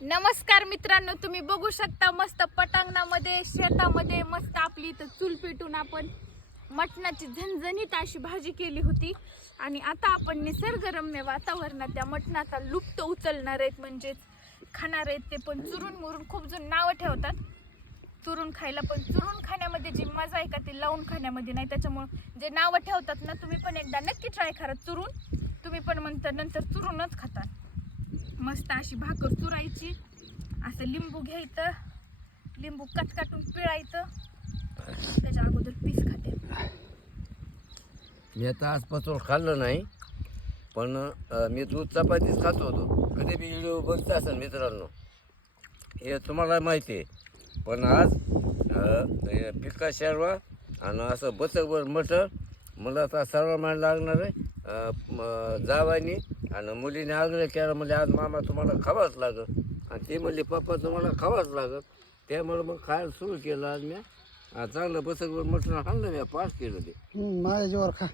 नमस्कार मित्रांनो तुम्ही बघू शकता मस्त पटांगणामध्ये शेतामध्ये मस्त आपली इथं चूल पेटून आपण मटणाची झणझणीत अशी भाजी केली होती. आणि आता आपण निसर्गरम्य वातावरणात त्या मटणाचा लुप्त उचलणार आहेत म्हणजेच खाणार आहेत ते पण चुरून मुरून. खूप जण नावं ठेवतात. चुरून खायला पण चुरून खाण्यामध्ये जी मजा आहे का ती लावून खाण्यामध्ये नाही. त्याच्यामुळं जे नावं ठेवतात ना तुम्ही पण एकदा नक्की ट्राय करा चुरून. तुम्ही पण म्हणता नंतर चुरूनच खातात. मस्त अशी भाकर चुरायची. असं लिंबू घ्यायचं. लिंबू कट काटून पिळायचं. त्याच्या अगोदर पीस खाते. मी आता आजपासून खाल्लं नाही पण अं, मी दूध चपातीच खात होतो. कधी बी व्हिडिओ बघत असेल मित्रांनो. हे तुम्हाला माहिती आहे. पण आज अं, हे पिका शेरवा आणि असं बचकभर मटर मला आता सर्व मान लागणार आहे. अं, म- जावानी आणि मुलीने आग्रह केला म्हणजे आज मामा तुम्हाला खावाच लागत आणि ते म्हणले पप्पा तुम्हाला खावाच लागत त्यामुळे मग खायला सुरू केलं आज मी. चांगलं बचकभर मटण खाल्लं मी पास केलं ते माझ्या जीवावर खा.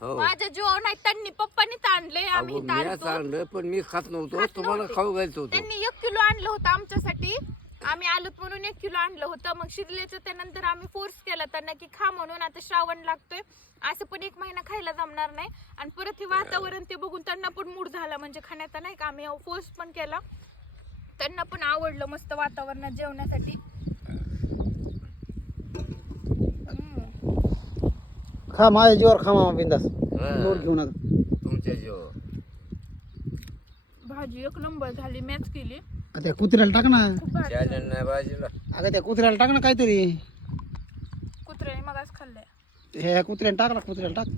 हो. माझ्या जीवावर नाही त्यांनी पप्पानीच आणले आम्ही मी. आणलं पण मी खात नव्हतो तुम्हाला. खाऊ घालतो होतो. त्यांनी एक किलो आणलं होतं आमच्यासाठी. आम्ही आलोत म्हणून एक किलो आणलं होतं. मग शिरल्याचं त्यानंतर आम्ही फोर्स केला त्यांना की खा म्हणून. आता श्रावण लागतोय. असं पण एक महिना खायला जमणार नाही. आणि परत हे वातावरण ते बघून त्यांना पण मूड झाला. म्हणजे खाण्याचा नाही का? आम्ही फोर्स पण केला. त्यांना पण आवडलं मस्त वातावरणात जेवण्यासाठी. खा माझ्या जीवावर खा मामा बिंदास. लोट घेऊ नका. तुमच्या जीव भाजी एक नंबर झाली मॅच केली. आ, त्या कुत्र्याला टाक ना. चॅनल नाही बाजीला अगं त्या कुत्र्याला टाक ना काहीतरी. कुत्र्याने मगाच खाल्लंय. हे कुत्र्याला टाक ना कुत्र्याला टाक.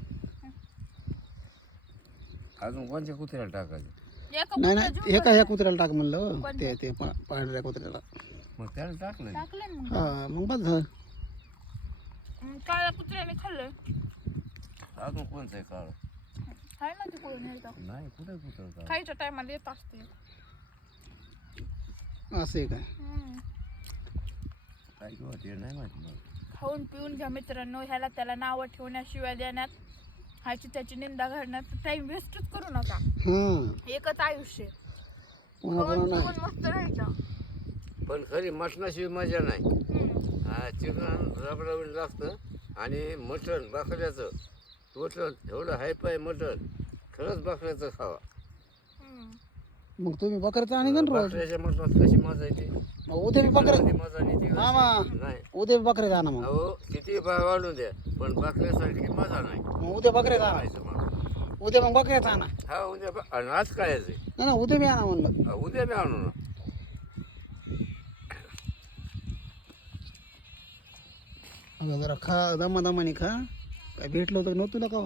अजून कोणत्या कुत्र्याला टाकायचं? एका नाही नाही हे काय ह्या कुत्र्याला टाक म्हणलं हो. ते ते पा- पांढऱ्या कुत्र्याला. मग त्याला टाकलं टाकलं ना. मग. हा मग बस झालं. काळ्या कुत्र्याने खाल्लंय. अजून कोणचं आहे काळ? हाय ना नाही कुठे कुत्र काळ? खायच्या टायमाला येत असते असं आहे काय? हम्म. काय किंवा ते नाही माहिती मला. खाऊन पिऊन घ्या मित्रांनो ह्याला त्याला नावं ठेवण्याशिवाय देण्यात. ह्याची त्याची निंदा घालण्यात टाइम वेस्टच करू नका. हां एकच आयुष्य पुन्हा खाऊन पिऊन मस्त राहायचं. पण खरी मटणाशिवाय मजा नाही. हम्म. हा, चिकन रबरबीत लागतं आणि मटण बकऱ्याचं. मटण एवढं हाय पाय मटण. खरंच बकऱ्याचं खावा. हम्म. मग तुम्ही बकऱ्याचं आणि ना रोज बकऱ्याच्या मटणात कशी मजा येते. मग उद्या बी बकऱ्या मजा नाही ती. मामा नाही. उद्या बी आणा मग. अहो किती भाव वाढून द्या. पण बकऱ्यासारखी मजा नाही. मग उद्या बकऱ्याचं आणा खायचं मग. उद्या मग बकऱ्याचं आणा हा उद्या ब- आणि आज काय आहे ते? नाही ना उद्या बी आणा म्हणलं. हा, उद्या बी आणू ना. अगं जरा खा दमा दमाने खा. काय भेटलं होतं नव्हतं तुला का